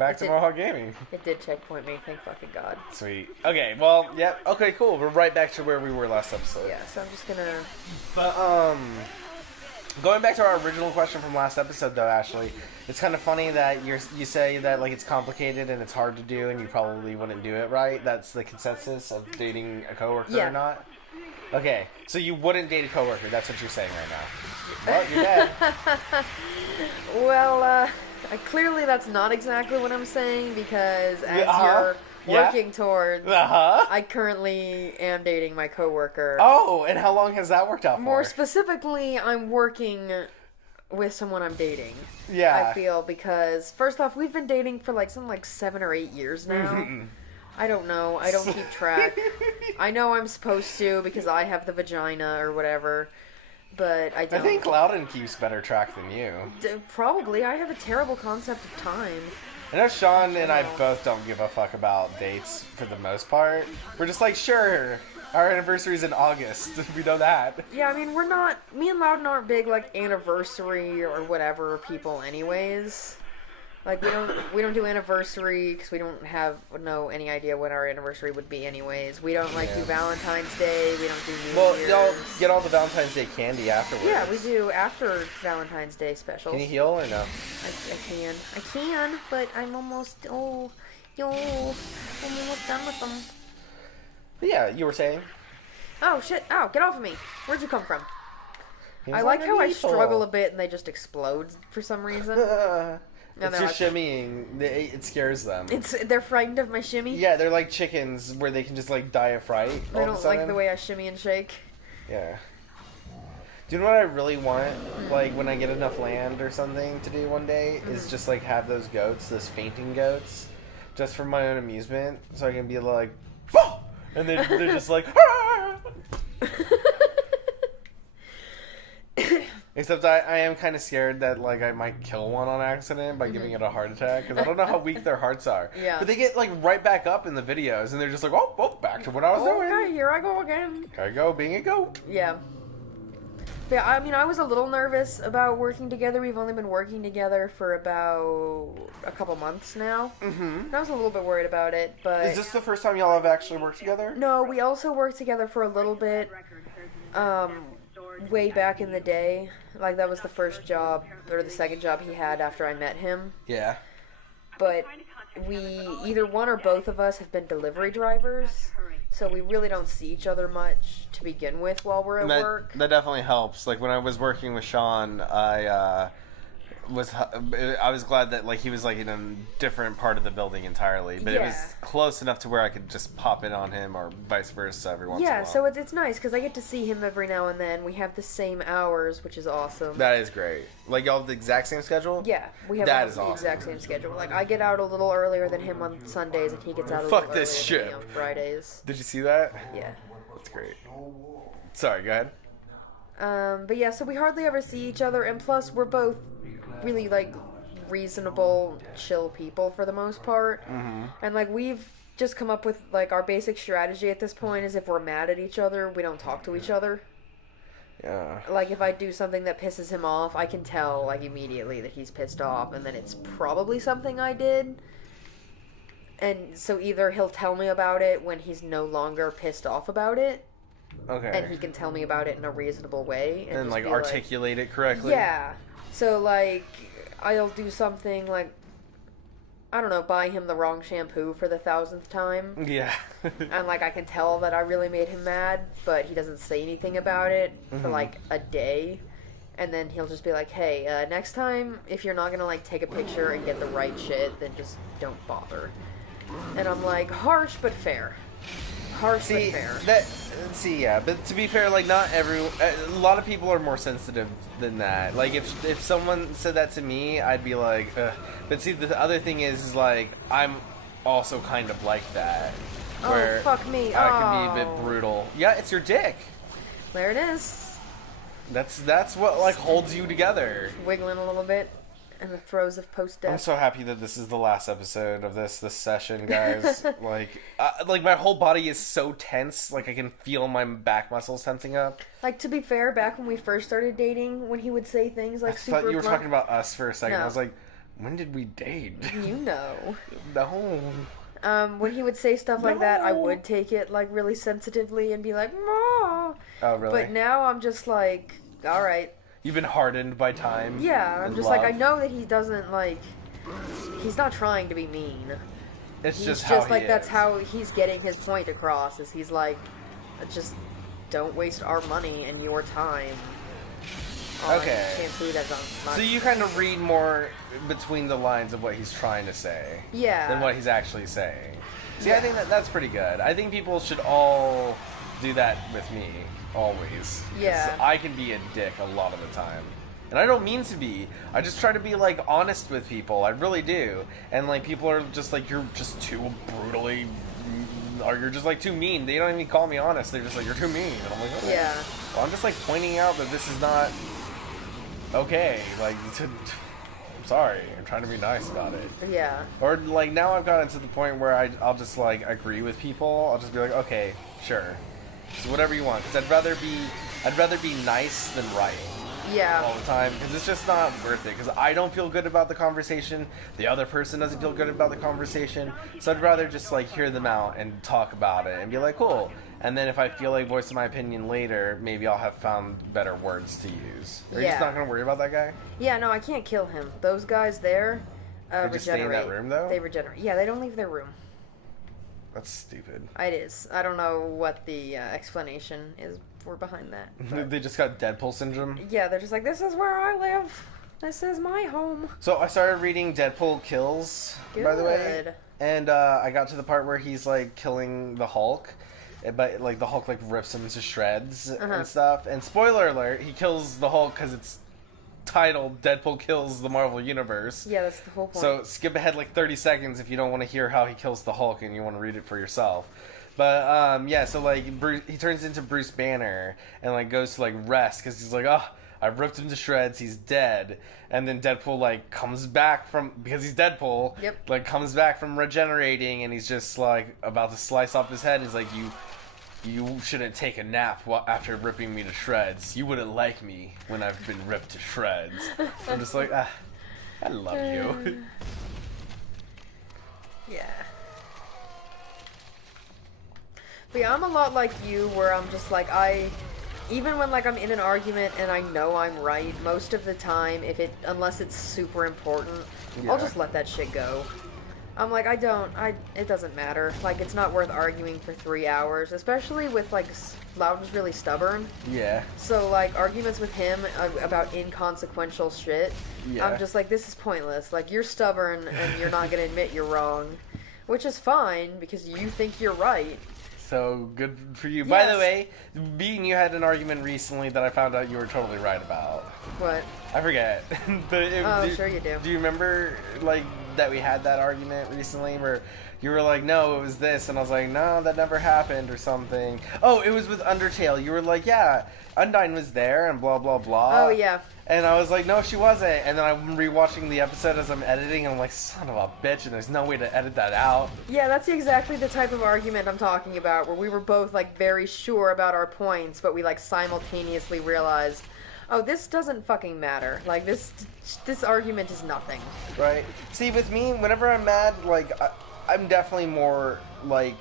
back to Mohawk Gaming. It did checkpoint me, thank fucking God. Sweet. Okay, well, yep. Okay, cool. We're right back to where we were last episode. Yeah, so I'm just gonna... But, going back to our original question from last episode, though, Ashley, it's kind of funny that you say that, like, it's complicated and it's hard to do and you probably wouldn't do it right. That's the consensus of dating a coworker or not? Okay, so you wouldn't date a coworker. That's what you're saying right now. Well, you're dead. Well, clearly that's not exactly what I'm saying, because as you're working towards, I currently am dating my coworker. Oh, and how long has that worked out for? More specifically, I'm working with someone I'm dating. Yeah. I feel, because first off, we've been dating for like 7 or 8 years now. I don't know. I don't keep track. I know I'm supposed to because I have the vagina or whatever. But I don't. I think Louden keeps better track than you. Probably. I have a terrible concept of time. I know Sean and I both don't give a fuck about dates for the most part. We're just like, sure, our anniversary's in August. We know that. Yeah, I mean, me and Louden aren't big, like, anniversary or whatever people anyways. Like, we don't do anniversary because we don't have any idea when our anniversary would be anyways. We don't do Valentine's Day. We don't do New Year's. Y'all get all the Valentine's Day candy afterwards. Yeah, we do after Valentine's Day specials. Can you heal or no? I can, but I'm almost I'm almost done with them. Yeah, you were saying? Oh shit! Ow! Get off of me! Where'd you come from? I like how I struggle a bit and they just explode for some reason. It's your shimmying. It scares them. They're frightened of my shimmy? Yeah, they're like chickens where they can just like die of fright. They don't like the way I shimmy and shake. Yeah. Do you know what I really want? Like when I get enough land or something to do one day is just like have those goats, those fainting goats, just for my own amusement, so I can be like, "Whoa!" and they're just like, "Ah!" Except I am kind of scared that like I might kill one on accident by giving it a heart attack because I don't know how weak their hearts are. Yeah. But they get like right back up in the videos and they're just like, oh, back to what I was doing. Okay, here I go again. Here I go, being a goat. Yeah. But yeah, I mean, I was a little nervous about working together. We've only been working together for about a couple months now. And I was a little bit worried about it, but... Is this the first time y'all have actually worked together? No, we also worked together for a little bit, way back in the day. Like, that was the first job, or the second job he had after I met him. Yeah. But either one or both of us have been delivery drivers, so we really don't see each other much to begin with while we're at work. That definitely helps. Like, when I was working with Sean, I was glad that like he was like in a different part of the building entirely, but it was close enough to where I could just pop in on him or vice versa every once in a while. Yeah, so it's nice because I get to see him every now and then. We have the same hours, which is awesome. That is great. Like y'all have the exact same schedule? Yeah, we have the exact same schedule. Like I get out a little earlier than him on Sundays, and he gets out a little earlier than me on Fridays. Did you see that? Yeah. That's great. Sorry, go ahead. But yeah, so we hardly ever see each other, and plus we're both really like reasonable, chill people for the most part. And like we've just come up with like our basic strategy at this point is if we're mad at each other, we don't talk to each other. Yeah. Like if I do something that pisses him off, I can tell like immediately that he's pissed off, and then it's probably something I did. And so either he'll tell me about it when he's no longer pissed off about it. Okay. And he can tell me about it in a reasonable way. And like articulate it correctly. Yeah. So like I'll do something like, I don't know, buy him the wrong shampoo for the 1,000th time. Yeah. And like I can tell that I really made him mad, but he doesn't say anything about it for like a day. And then he'll just be like, hey, next time if you're not gonna like take a picture and get the right shit, then just don't bother. And I'm like, harsh but fair. Harsh but fair. But to be fair, like not a lot of people are more sensitive than that. Like if someone said that to me, I'd be like, ugh. But see, the other thing is like I'm also kind of like that. Where fuck me. I can be a bit brutal. Yeah, it's your dick. There it is. That's what like holds you together. Wiggling a little bit. In the throes of post-death. I'm so happy that this is the last episode of this session, guys. like my whole body is so tense. Like I can feel my back muscles tensing up. Like to be fair, back when we first started dating, when he would say things like super I thought you were blunt, talking about us for a second. No. I was like, When did we date? You know. No. When he would say stuff like that, I No. would take it, like, really sensitively and be like, "Ma." Oh, really? But now I'm just like, alright. You've been hardened by time. Yeah, I'm and just love. like, I know that he doesn't, like, he's not trying to be mean. It's He's just just how like, he that's is. how he's getting his point across, is he's like, just don't waste our money and your time on Okay. shampoo that's not... So you kind of read more between the lines of what he's trying to say Yeah. than what he's actually saying. See, I Yeah. think that's pretty good. I think people should all do that with me, always. 'Cause Yeah. I can be a dick a lot of the time. And I don't mean to be. I just try to be, like, honest with people. I really do. And, like, people are just like, you're just too brutally... Or you're just, like, too mean. They don't even call me honest. They're just like, you're too mean. And I'm like, okay. Yeah. Well, I'm just, like, pointing out that this is not... okay. Like, I'm sorry. I'm trying to be nice about it. Yeah. Or, like, now I've gotten to the point where I'll just, like, agree with people. I'll just be like, okay, sure. Just whatever you want. Because I'd rather be nice than right all Yeah. the time. Because it's just not worth it. Because I don't feel good about the conversation. The other person doesn't feel good about the conversation. So I'd rather just, like, hear them out and talk about it and be like, cool. And then if I feel like voicing my opinion later, maybe I'll have found better words to use. Are you just Yeah. not going to worry about that guy? Yeah, no, I can't kill him. Those guys there They just stay in regenerate. that room, though? They regenerate. Yeah, they don't leave their room. That's stupid. It is. I don't know what the explanation is for behind that. but- They just got Deadpool syndrome. Yeah, they're just like, this is where I live. This is my home. So I started reading Deadpool Kills, by the way. Good. And I got to the part where he's, like, killing the Hulk. But, like, the Hulk, like, rips him to shreds and stuff. And spoiler alert, he kills the Hulk because it's titled Deadpool Kills the Marvel Universe. Yeah, that's the whole point. So skip ahead like 30 seconds if you don't want to hear how he kills the Hulk and you want to read it for yourself. But yeah, so like he turns into Bruce Banner and like goes to like rest because he's like, oh, I ripped him to shreds, he's dead. And then Deadpool like comes back from, because he's Deadpool, Yep. like comes back from regenerating and he's just like about to slice off his head. He's like, you shouldn't take a nap after ripping me to shreds. You wouldn't like me when I've been ripped to shreds. I'm just like, I love you. Yeah. But yeah, I'm a lot like you, where I'm just like, even when like I'm in an argument and I know I'm right, most of the time, unless it's super important, Yeah. I'll just let that shit go. I'm like, it doesn't matter. Like, it's not worth arguing for 3 hours, especially with like, Loudon's really stubborn. Yeah. So, like, arguments with him about inconsequential shit, Yeah. I'm just like, this is pointless. Like, you're stubborn and you're not gonna admit you're wrong. Which is fine, because you think you're right. So good for you. By the Yes. way, me and you had an argument recently that I found out you were totally right about. What? I forget. But Sure you do. Do you remember, like, that we had that argument recently where you were like, no, it was this, and I was like, no, that never happened, or something. Oh, it was with Undertale. You were like, yeah, Undyne was there, and blah, blah, blah. Oh, yeah. And I was like, no, she wasn't. And then I'm rewatching the episode as I'm editing, and I'm like, son of a bitch, and there's no way to edit that out. Yeah, that's exactly the type of argument I'm talking about, where we were both, like, very sure about our points, but we, like, simultaneously realized, oh, this doesn't fucking matter. Like, this argument is nothing. Right. See, with me, whenever I'm mad, like, I'm definitely more, like,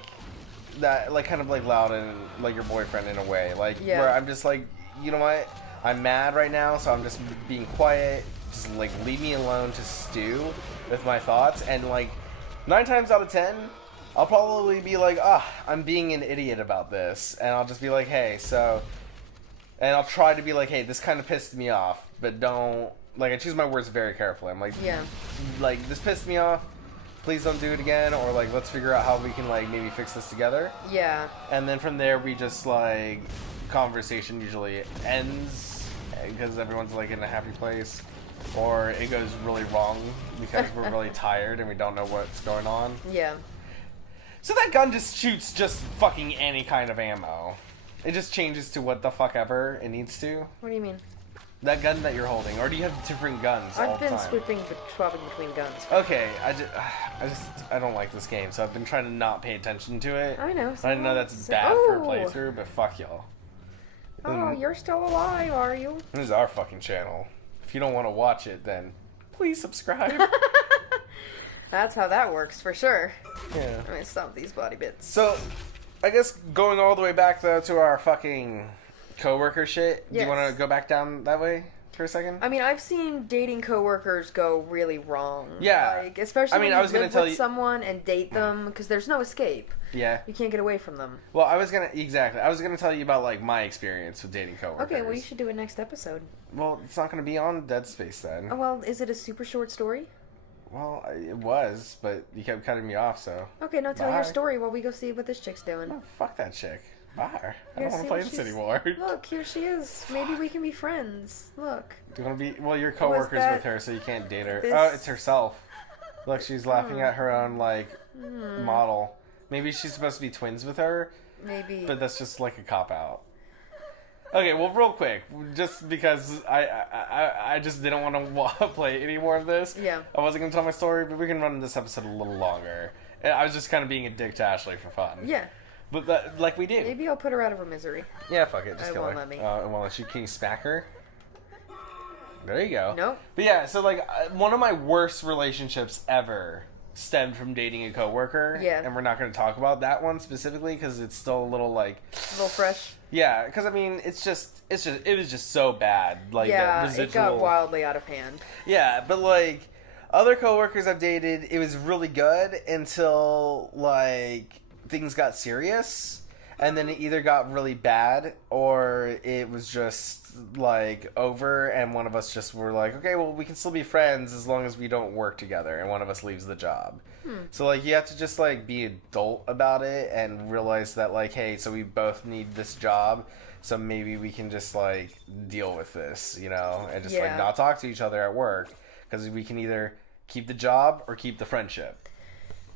that, like, kind of like Louden, like your boyfriend in a way. Like, Yeah. where I'm just like, you know what? I'm mad right now, so I'm just being quiet. Just, like, leave me alone to stew with my thoughts. And, like, 9 times out of 10, I'll probably be like, I'm being an idiot about this. And I'll just be like, hey, so... And I'll try to be like, hey, this kind of pissed me off, but don't... Like, I choose my words very carefully. I'm like, Yeah. like, this pissed me off. Please don't do it again. Or, like, let's figure out how we can, like, maybe fix this together. Yeah. And then from there, we just, like, conversation usually ends because everyone's, like, in a happy place. Or it goes really wrong because we're really tired and we don't know what's going on. Yeah. So that gun just shoots just fucking any kind of ammo. It just changes to what the fuck ever it needs to. What do you mean? That gun that you're holding, or do you have different guns all I've the been time? swapping between guns. Okay, I don't like this game, so I've been trying to not pay attention to it. I know. I know that's bad for a playthrough, but fuck y'all. Oh, you're still alive, are you? This is our fucking channel. If you don't want to watch it, then please subscribe. That's how that works, for sure. Yeah. I'm gonna stomp these body bits. So, I guess going all the way back, though, to our fucking coworker shit, do you Yes. want to go back down that way for a second? I mean, I've seen dating coworkers go really wrong. Yeah. Like, especially I mean, when I you was gonna live tell with you- someone and date them, because there's no escape. Yeah. You can't get away from them. Well, I was gonna tell you about like my experience with dating coworkers. Okay, well, you should do it next episode. Well, it's not gonna be on Dead Space then. Oh, well, is it a super short story? Well, it was, but you kept cutting me off, so. Okay, now tell Bye. your story while we go see what this chick's doing. Oh, fuck that chick. Bye. I Yeah, don't want see to play what this she's- anymore. Look, here she is. Maybe we can be friends. Look. Do you want to be? Well, you're coworkers that- with her, so you can't date her. this- Oh, it's herself. Look, she's laughing at her own like model. Maybe she's supposed to be twins with her, Maybe. but that's just like a cop out. Okay, well, real quick, just because I just didn't want to play any more of this. Yeah. I wasn't gonna tell my story, but we can run this episode a little longer. And I was just kind of being a dick to Ashley for fun. Yeah. But that, like we do. Maybe I'll put her out of her misery. Yeah, fuck it, just It kill won't her. let me. It won't let you. Can you smack her? There you go. Nope. But yeah, so like one of my worst relationships ever stemmed from dating a coworker. Yeah. And we're not going to talk about that one specifically because it's still a little like. A little fresh. Yeah, because I mean, it was just so bad. Like Yeah, the residual. it got wildly out of hand. Yeah, but like other coworkers I've dated, it was really good until like things got serious, and then it either got really bad or it was just like over, and one of us just were like, okay, well, we can still be friends as long as we don't work together, and one of us leaves the job. So like you have to just like be adult about it and realize that like, hey, so we both need this job, so maybe we can just like deal with this, you know, and just like Yeah. not talk to each other at work, because we can either keep the job or keep the friendship.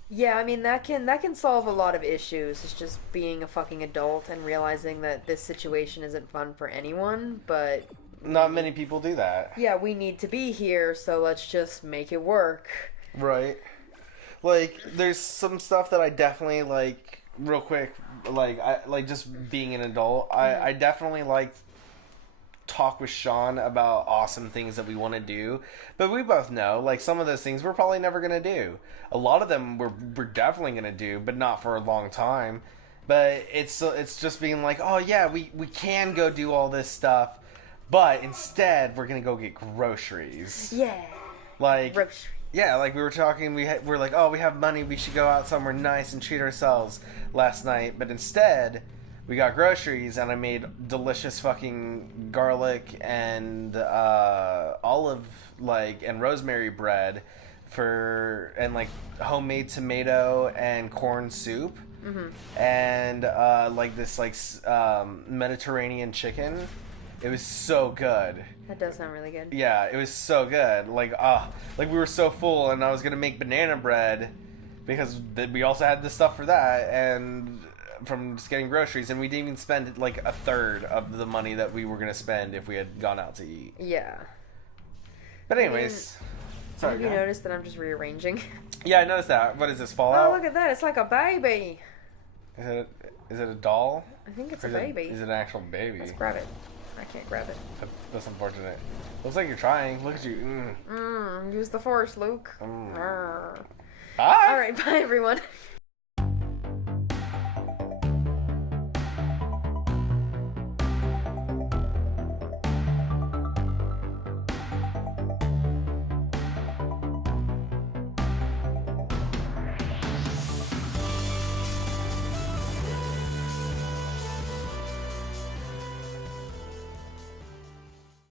Yeah, I mean that can solve a lot of issues. It's just being a fucking adult and realizing that this situation isn't fun for anyone, but Not many people do that. yeah, we need to be here, so let's just make it work. Right. Like, there's some stuff that I definitely, like, real quick, like, I like just being an adult, I definitely, like, talk with Sean about awesome things that we want to do, but we both know, like, some of those things we're probably never going to do. A lot of them we're definitely going to do, but not for a long time. But it's just being like, oh, yeah, we can go do all this stuff, but instead we're going to go get groceries. Yeah. Like... Grocery. Yeah, like we were talking, we're like, oh, we have money, we should go out somewhere nice and treat ourselves last night. But instead, we got groceries, and I made delicious fucking garlic and olive, like, and rosemary bread and like homemade tomato and corn soup. And like this like Mediterranean chicken. It was so good. That does sound really good. Yeah, it was so good. Like we were so full, and I was gonna make banana bread because we also had the stuff for that, and from just getting groceries, and we didn't even spend like a third of the money that we were gonna spend if we had gone out to eat. Yeah. But anyways, sorry. Have you go ahead. noticed that I'm just rearranging? Yeah, I noticed that. What is this, Oh, Fallout? look at that. It's like a baby. Is it a doll? I think it's Or a is it- baby. Is it an actual baby? Let's grab it. I can't grab it. That's unfortunate. Looks like you're trying. Look at you. Use the force, Luke. Mm. Arr. Bye. All right, bye everyone.